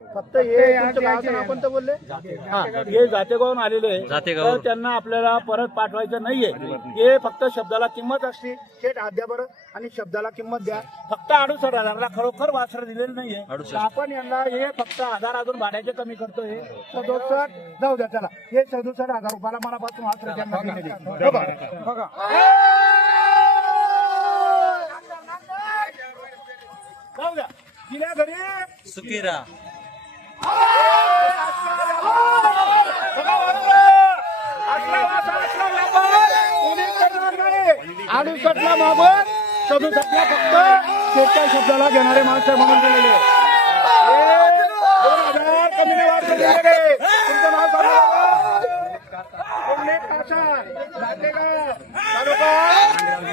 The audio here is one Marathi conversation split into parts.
फक्त हे तुमच्या गावाचं नाव कोणतं बोलले? हा हे जातेगावून आलेले आहे. जातेगाव. तर त्यांना आपल्याला परत पाठवायचं नाहीये. हे फक्त शब्दाला किंमत असते. थेट आद्या बरं. आणि शब्दाला किंमत द्या. फक्त अडुसठ हजारला खरोखर वासर दिलेलं नाहीये. अडुसष्ट. आपण यांना हे फक्त हजार अजून भाड्याचे कमी करतोय. सदोसष्ट जाऊ द्या चला. हे सदुसष्ट हजार रुपयाला मनापासून वासर त्यांना दिलेले. बघा. बघा. जाऊ द्या. दिल्या घरी. सुकिरा. अडुसष्टला बाबत सदुसष्टला फक्त शेतकरी शब्दाला घेणारे माणसं म्हणून दिलेले दोन हजार कमी वाढ दिलेले तुमचं नाव सांगा. पुणे कासार,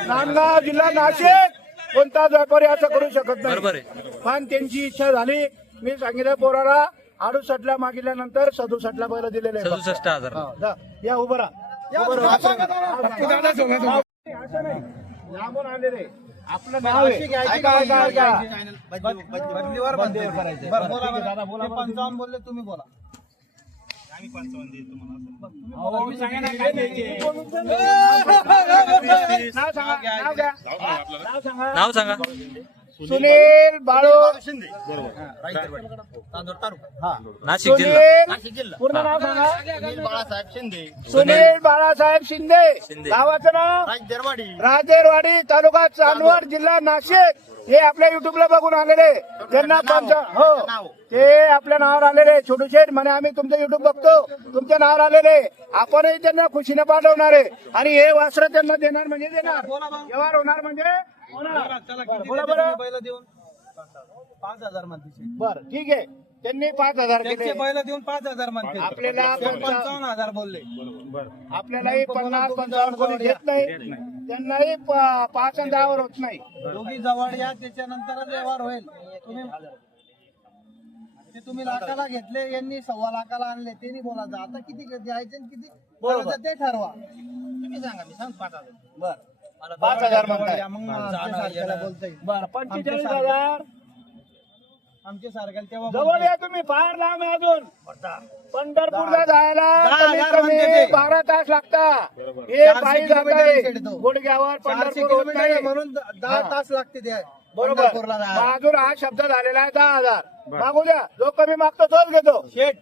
नांदेगाव, जिल्हा नाशिक. कोणता व्यापारी असं करू शकत बरोबर नाही पण त्यांची इच्छा झाली. मी सांगितलं पोराला अडुसष्टला मागितल्यानंतर सदुसष्टला बैल दिलेले आहे. सदुसष्ट हजार. हा, जा. या उभं राहा. उभं राहा. असं नाही. लांबून आलेले आपलं नाव आहे. ऐका, ऐका, ऐका. बदलीवर बंदेवर करायचं बरं बोला बरं. ते पंचावन्न बोलले तुम्ही बोला. अहो, मी सांगा ना, काय द्यायचे? नाव सांगा नाव द्या. नाव सांगा. नाव सांगा. सुनील बाळू. नाशिक जिल्हा. सुनील पूर्ण नाव सांगा. बाळासाहेब शिंदे. सुनील बाळासाहेब शिंदे. शिंदे. गावाचं नाव? राजदरवाडी राजेरवाडी तालुका चांदवड जिल्हा नाशिक. हे आपल्या युट्यूबला बघून आलेले त्यांना पंच हो. ते आपल्या नावावर आलेले छोटू शेठ म्हणे आम्ही तुमचं युट्यूब बघतो. तुमच्या नावावर आलेले आपणही त्यांना खुशीने पाठवणार आहे. आणि हे वस्त्र त्यांना देणार म्हणजे देणार. व्यवहार होणार म्हणजे बोला बरं बैल देऊन? पाच हजार म्हणते बर ठीक आहे. त्यांनी पाच हजार त्यांचे देऊन पाच हजार म्हणते. आपल्याला ते पंचा- पंचावन्न हजार बोलले. आपल्यालाही पन्नास पंचावन्न कोणी घेत नाही. त्यांनाही प- पाच आणि दहावर होत नाही. दोघी जवळ या त्याच्यानंतरच व्यवहार होईल. तुम्ही ते तुम्ही लाखाला घेतले यांनी सव्वा लाखाला आणले त्यांनी बोलायचं. आता किती द्यायचे आणि किती? करायचं ते ठरवा. तुम्ही सांगा मी सांग पाच हजार. बर. पाच हजार म्हणताय. बर पंचेचाळीस हजार. आमच्या सारख्याला तेव्हा जवळ या तुम्ही फार लांब आहे अजून. पंढरपूरला जायला दहा कमीत हजार म्हणते कमी ते. बारा तास लागता. हे चारशे पायी किलोमीटर तो. गुडघ्यावर चारशे पंढरपूर होत किलोमीटर आहे नाही. म्हणून द- दहा हा. तास लागते ते. बरोबर. पंढरपूरला जायला. हा शब्द झालेला आहे दहा हजार. मागू द्या. जो कमी मागतो तोच घेतो. शेठ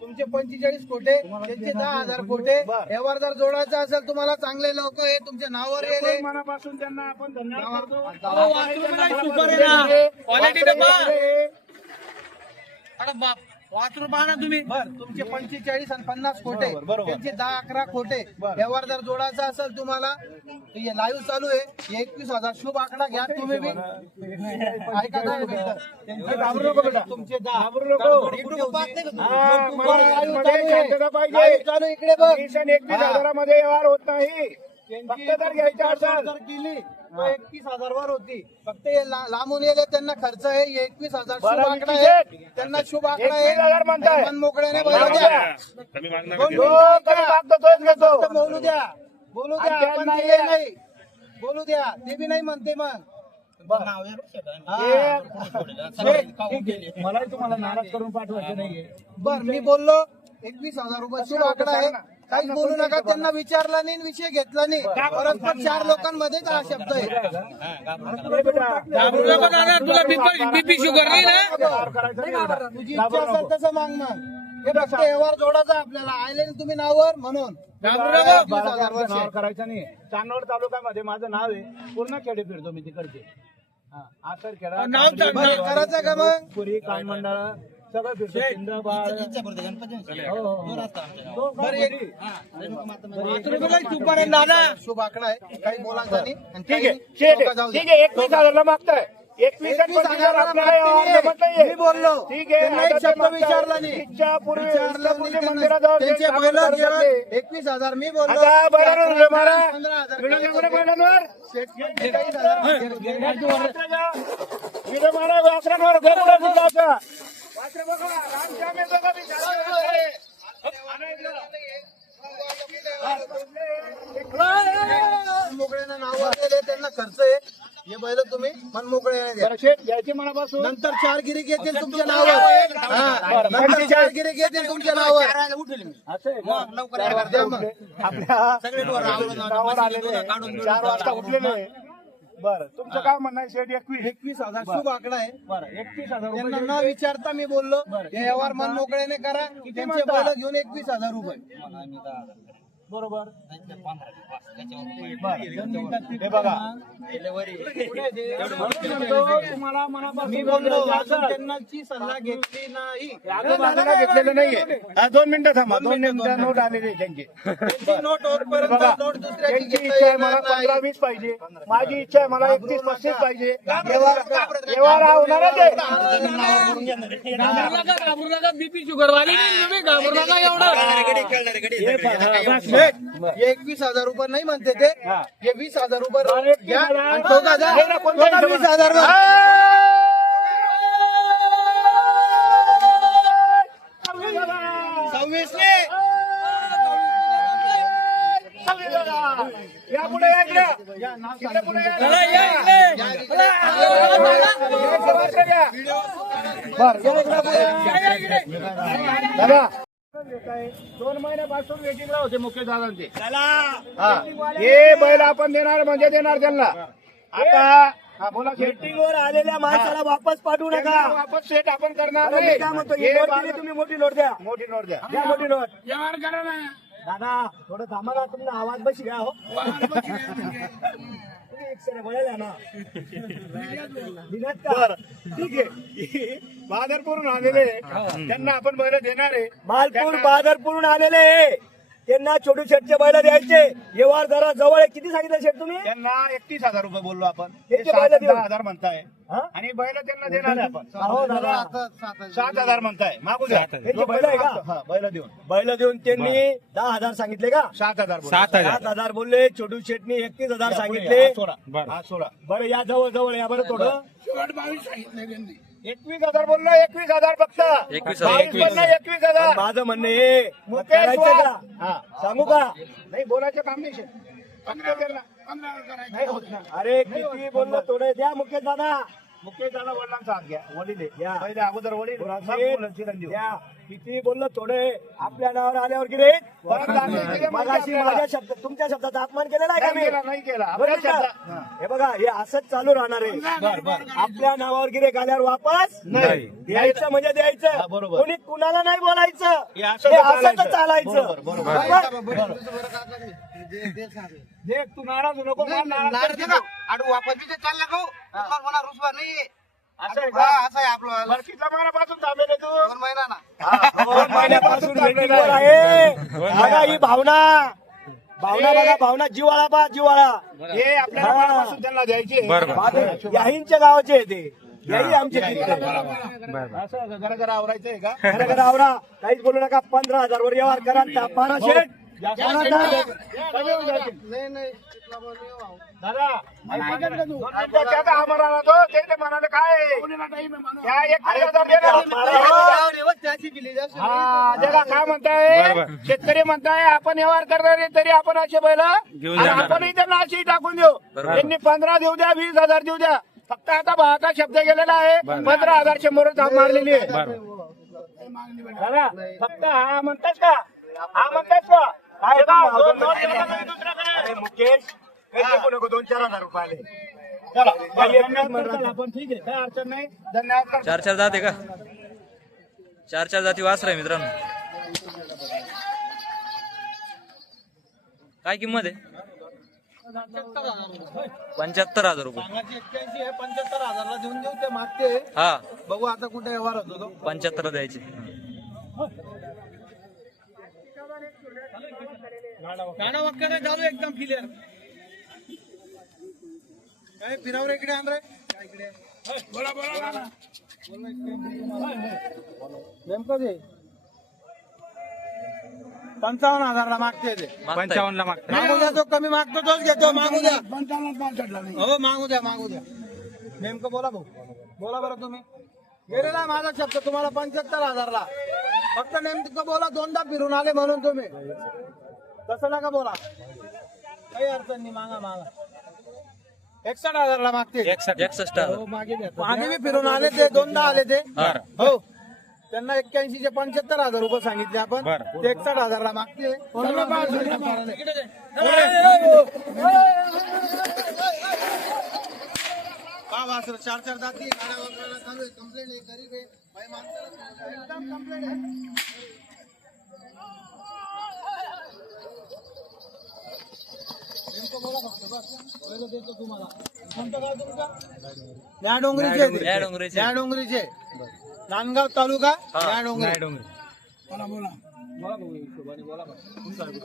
तुमचे पंचेचाळीस कोटे त्यांचे दहा हजार कोटे. बरं. व्यवहार जर जोडायचा असेल तुम्हाला चांगले लोक हे तुमच्या नावावर येले. आपण मनापासून त्यांना आपण धन्यवाद. क्वालिटी. वाचून पाहा ना तुम्ही बर तुमचे पंचेचाळीस आणि पन्नास कोटे बरोबर, बरोबर. त्यांचे दहा अकरा बरं. व्यवहार जर जोडायचा असेल तुम्हाला लाईव्ह चालू आहे एकवीस हजार शुभ आकडा घ्या तुम्ही बी ऐका ना एक मिनिटं. त्यांचे घाबरू नको बेटा. तुमचे दहा घाबरू नको. इकडे नाही का हा, live मध्ये चालू आहे. शांतता पाहिजे. live चालू आहे, इकडे बघ एकवीस हा. हजारामध्ये व्यवहार होत नाही त्यांची फक्त जर घ्यायच्या असेल जर केली एकवीस हजार वर होती. फक्त हे ला- लांबून येले त्यांना खर्च आहे. एकवीस हजार शुभ बरं, आकडा आहे. त्यांना शुभ आकडा एकवीस हजार म्हणताय. आहे मन मोकळ्याने बोलू द्या. कमी. मागतो तोच घेतो. फक्त बोलू द्या. बोलू द्या. आणि आपण त्यांना दिले नाही. बोलू द्या. ते बी नाही म्हणते मग. हा. मलाही तुम्हाला नाराज करून पाठवायचं नाहीये. बर मी बोललो. एकवीस हजार रुपये शुभ आकडा आहे. काहीच बोलू नका त्यांना विचारला नाही विषय घेतला नाही. परस्पर चार लोकांमध्येच हा शब्द आहे. तुला बीपी शुगर नाही ना. तुझी इच्छा असेल तसं माग मग. हे फक्त व्यवहार जोडायचा आपल्याला. आले ना तुम्ही नावावर म्हणून. नाव करायचं नाही. चांदवड तालुक्यामध्ये माझं नाव आहे. पूर्ण खेडे फिरतो मी तिकडचे. हा, आसर खेडा. नाव कांबरी, बरं, करायचं का मग? पुरी कानमंडळ सगळं फिरतो सिंधबाळ हो, हो, हो. तो बरं, एक- दादा शुभ आकडा आहे काही बोलायचं नाही आणि ठीक काही आहे शेठ लोकं आहे. जाऊ द्या. ठीक आहे एकवीस हजारला मागताय एकवीस आणि एकवीस पंचवीस हजार हजाराला आपल्याला मागते व्यवहार नाही. जमत नाहीये. मी बोललो. ठीक आहे त्यांना एक आता ते शब्द मागताय. विचारला नाही. विचारलं त्यांना. मंदिराजवळ त्यांचे बैल. एकवीस हजार मी बोललो आता मारा. पंधरा हजार. बैलांवर? चाळीस हजार व्हिडिओ मारा वासरांवर पुढे मी त्यांना खर्च आहे. हे बैल तुम्ही? मन मोकळे द्या बरं, शेठ, याची मनापासून. नंतर चार गिरी येतील तुमच्या नावावर. हा. नंतर चार गिरेक येतील तुमच्या नावावर. उठले. आपल्या गावावर आलेले. चार वाजता उठलेले. आहे. बरं. तुमचं काय म्हणणं आहे? शेठ एकवीस एकवीस हजार शुभ आकडा आहे. बरं. एकतीस हजार त्यांना रुपये न विचारता मी बोललो. हे व्यवहार मन मोकळ्याने करा. त्यांचे म्हणता? बैल घेऊन एकवीस हजार रुपये. बरोबर? हे बघा. तुम्हाला मनापासून सल्ला घेतली नाही. घेतलेलं नाहीये. दोन मिनिटं थांबा दोन मिनिटं नोट आलेली त्यांची. त्यांची नोट त्यांची इच्छा आहे मला पंधरा नाही. वीस पाहिजे. माझी इच्छा आहे मला एकतीस पस्तीस पाहिजे. व्यवहार हा होणारच आहे बीपी घाबरू नका. एवढं. एकवीस हजार रुपये नाही म्हणते ते. हा. वीस हजार रुपये घ्या. आणि वीस हजार. सव्वीस या पुढे या पुढे या. दोन महिन्यापासून वेटिंगला होते मुख्य दादांचे. हा. हे बैल आपण देणार म्हणजे देणार त्यांना. आता हा बोला वर आलेल्या माणसाला वापस पाठवू नका. वापस सेट आपण करणार मी नाही. काय म्हणतो हे ही तुम्ही मोठी नोट द्या. मोठी नोट द्या. द्या मोठी नोट व्यवहार करा ना. दादा थोडं थांबा ना तुमचा आवाज बशी घ्या हो. तुम्ही एकशे बोलायला ना. दिनात का? बरं. ठीक आहे. बाजारपूरून आलेले त्यांना आपण बैल देणार आहे. मालपूर बाजारपूरून आलेले आहे. त्यांना छोटू शेटचे बैल द्यायचे. व्यवहार जरा जवळ आहे. किती सांगितलं शेट तुम्ही? त्यांना एकतीस हजार रुपये बोललो आपण. ते किती सात बैलं देऊ? दहा हजार म्हणताय. हा? आणि बैल त्यांना देणार आहे आपण. दादा. सात हजार. म्हणताय. मागू द्या. त्यांचे बैल आहे का? हा बैल देऊन. बैल देऊन त्यांनी दहा हजार सांगितले का? सात हजार बोललो. सात हजार. सात हजार बोलले. छोटू शेटनी एकतीस हजार सांगितले. सोडा. हा सोडा. बरं या जवळ जवळ या बरं. थोडं. शेवट बावीस सांगितले त्यांनी. एकवीस हजार बोललो एकवीस हजार फक्त. एकवीस हजार, बावीस एकवीस. बोललो, एकवीस हजार. माझं म्हणणं हे मुकेश करायचं वाघ. का हा. सांगू का? नाही बोलायचं काम नाही शेठ. फक्त त्यांना पंधरा करायचे. नाही होत ना. अरे किती बोललो थोडे द्या मुकेश दादा. मुख्य दादा वडिलांचा हात घ्या. वडील आहे. या. पहिले अगोदर वडील. मग द्या. किती बोललो थोडे आपल्या नावावर आल्यावर गिरे मगाशी माझ्या शब्द तुमच्या शब्दाचा अपमान केलेला आहे का नाही मी केला नाही केला आपल्या बरोबर का? शब्दा- हे बघा हे असंच चालू राहणार आहे आपल्या नावावर गिरे आल्यावर वापस नाही. द्यायचं म्हणजे द्यायचं बरोबर. कोणी कुणाला नाही बोलायचं हे असंच हे असंच चालायचं. बरोबर, बरोबर. बरोबर? देख तू नाराज होऊ नको मला नाराज. आडू वापस चालला हो? तुम्हाला रुसवा नाहीये. असं आहे हा, का असं आहे आपलं बरं, किती महिन्यापासून थांबेल आहे तू दोन महिना ना दोन महिन्यापासून वेटिंगवर आहे बघा ही भावना भावना बघा भावना जिवाळा बा जिवाळा हे आपल्याला मनापासून त्यांना द्यायची आहे. याहींच्या गावाचे आहे ते याही आमचे. असं जरा जरा आवरायचं आहे का खरं आवरा काहीच बोलू नका पंधरा हजार वर व्यवहार करा बारा. कमी होऊन जातील. नाही नाही दादा हा म्हणाला तो ते ते म्हणाले काय या एक हा जगा म्हणताय? शेतकरी म्हणताय आपण व्यवहार करणार तरी आपण असे बैल आणि आपणही त्यांना अशी टाकून देऊ. त्यांनी पंधरा देऊ द्या वीस हजार देऊ द्या. फक्त आता भावाचा शब्द गेलेला आहे. पंधरा हजार शंभर मारलेली आहे. दादा फक्त हा म्हणतास का? हा म्हणतास का? काय. अरे मुकेश काही नको नको दोन चार हजार रुपये आले चला, धन्यवाद करताल आपण ठीक आहे काय अडचण नाही. धन्यवाद. करताल. चार चार जाते का? चार चार जाती वासर आहे मित्रांनो. काय किंमत आहे? पंच्याहत्तर हजार रुपये. सांगायची एक्क्याऐंशी आहे पंच्याहत्तर हजारला देऊन देऊ ते मागते हा. बघू आता कुठे व्यवहार होतो तो. पंच्याहत्तर द्यायचे. गाणं वगैरे चालू एकदम क्लिअर काय फिरावर इकडे आण रे. काय इकडे नेमकं ते. पंचावन्न हजारला मागते ते. पंचावन्न मागू द्या तो कमी मागतो तोच घेतो मागू द्या. हो मागू द्या मागू द्या. नेमकं बोला भाऊ. बोला बरं तुम्ही. गेलेला माझा शब्द तुम्हाला पंच्याहत्तर हजारला. फक्त नेमकं बोला दोनदा फिरून आले म्हणून तुम्ही. तसं नका बोला काही अडचण नाही मागा मागा एकसठ हजारला मागते एकसष्ट हो मागे मागे बी फिरून आले ते दोनदा आले ते हा. हो त्यांना एक्क्याऐंशी चे पंच्याहत्तर हजार रुपये सांगितले आपण ते एकसठ हजारला मागते पहा वासरं, चार चार जाती गाड्या वापरायला चालू आहे कंप्लेंट आहे गरीब आहे बाई माणसाला एकदम कंप्लेंट आहे नेमकं बोला फक्त बस. पहिलं देतो तुम्हाला कोणतं गाव तुमचं या डोंगरीचे ते. या डोंगरीचे. या डोंगरीचे. नांदगाव तालुका हा. या डोंगरी.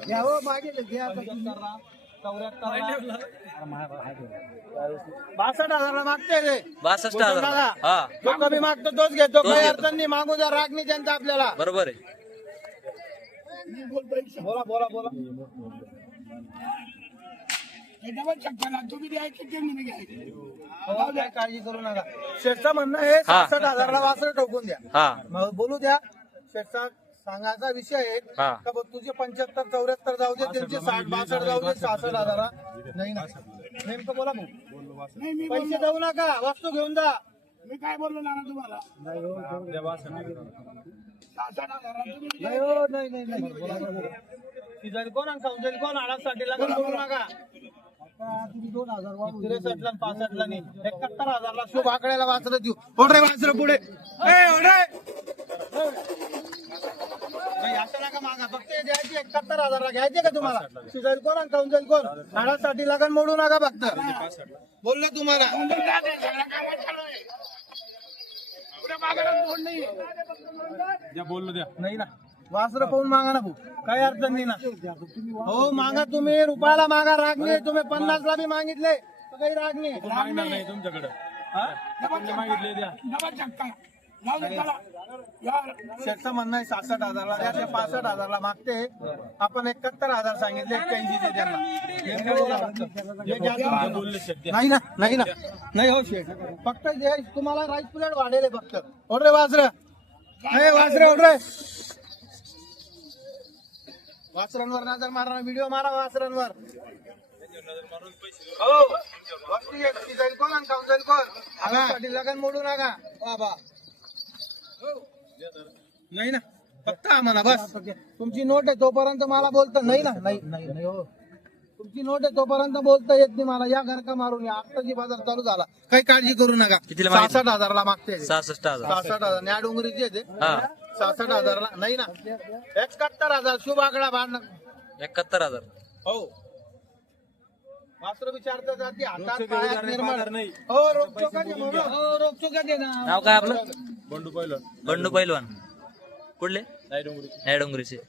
घ्या हो मागे घ्या. आता सत्तरला, चौऱ्याहत्तरला. बासष्ट हजारला मागते रे. बासष्ट हजार. हा. जो कमी मागतो तोच घेतो. काही. अडचण नाही मागू द्या. राग नाही जनता आपल्याला. बरोबर आहे. बोला बोला बोला. तुम्ही द्यायचे ते म्हणे घ्यायचे हो, काळजी करू नका. शेठचं म्हणणं आहे सासष्ट हजारला वासर ठोकून द्या. हा. मग बोलू द्या. शेठचा सांगायचा विषय आहे. हा. का बघ तुझे पंच्याहत्तर चौऱ्याहत्तर जाऊ दे त्यांचे साठ बासष्ट जाऊ दे सहासष्ट हजारा नाही ना नेमकं बोला नाही मी पैसे देऊ नका. वस्तू घेऊन जा. मी काय बोललो ना तुम्हाला? तुम्ही नाही हो नाही नाही नाही. बोला, बोला. ती जाईल कोण आणि खाऊन जाईल कोण? आडासाठी लग्न करू नका. त्रेसष्टला आणि पासष्टला नाही एकाहत्तर हजारला शुभ आकड्याला वाचलं देऊ ओढे वाचलं पुढे ए, ओढ नाही नका मागा फक्त हे द्यायची एकाहत्तर हजारला घ्यायचे का तुम्हाला ती कोण आणि खाऊन जाईल कोण मोडू नका फक्त बोललो तुम्हाला सगळ्या कामात नाही ना वासर पाहून मागा ना भाऊ काही अडचण नाही ना. हो मागा तुम्ही. रुपयाला मागा राग नाही. तुम्ही पन्नास ला बी मागितले तर काही राग नाही. डबल चक्का जाऊ दे चला या. शेठचं म्हणणं आहे सासष्ट हजारला. द्या ते पासष्ट हजारला मागते. आपण एकाहत्तर हजार सांगितले एक्क्याऐंशी चे त्यांना. नेमकं बोला फक्त. घ्या तुम्ही. नाही ना नाही ना. नाही हो शेठ. फक्त जे तुम्हाला राईस प्लेट वाढेल आहे फक्त. ओढ रे वासर. वासरे ओढ रे. वासरांवर नजर मारा व्हिडिओ मारा वासरांवर. हो. लगन मोडू नका. बाबा नाही ना फक्त आम्हाला बस. तुमची नोट आहे तोपर्यंत मला बोलता नाही ना? नाही नाही नाही हो. तुमची नोट आहे तोपर्यंत बोलता येत नाही मला. या घर का मारून या. आत्ताची बाजार चालू झाला काही काळजी करू नका. कितीला मागितलं? सहासष्ट हजारला मागते सहासष्ट हजार. सहासष्ट हजार. न्या डोंगरीचे आहे ते. हा. सहासष्ट हजारला. नाही ना. एकाहत्तर हजार. शुभ आकडा बांधणार एकाहत्तर हजार. हो. मात्र विचारता जाती. हातात पायात निर्माण. हो म्हणून. हो दे ना. नाव काय आपलं? बंडू पैलवान. कुठले? नाही डोंगरीचे.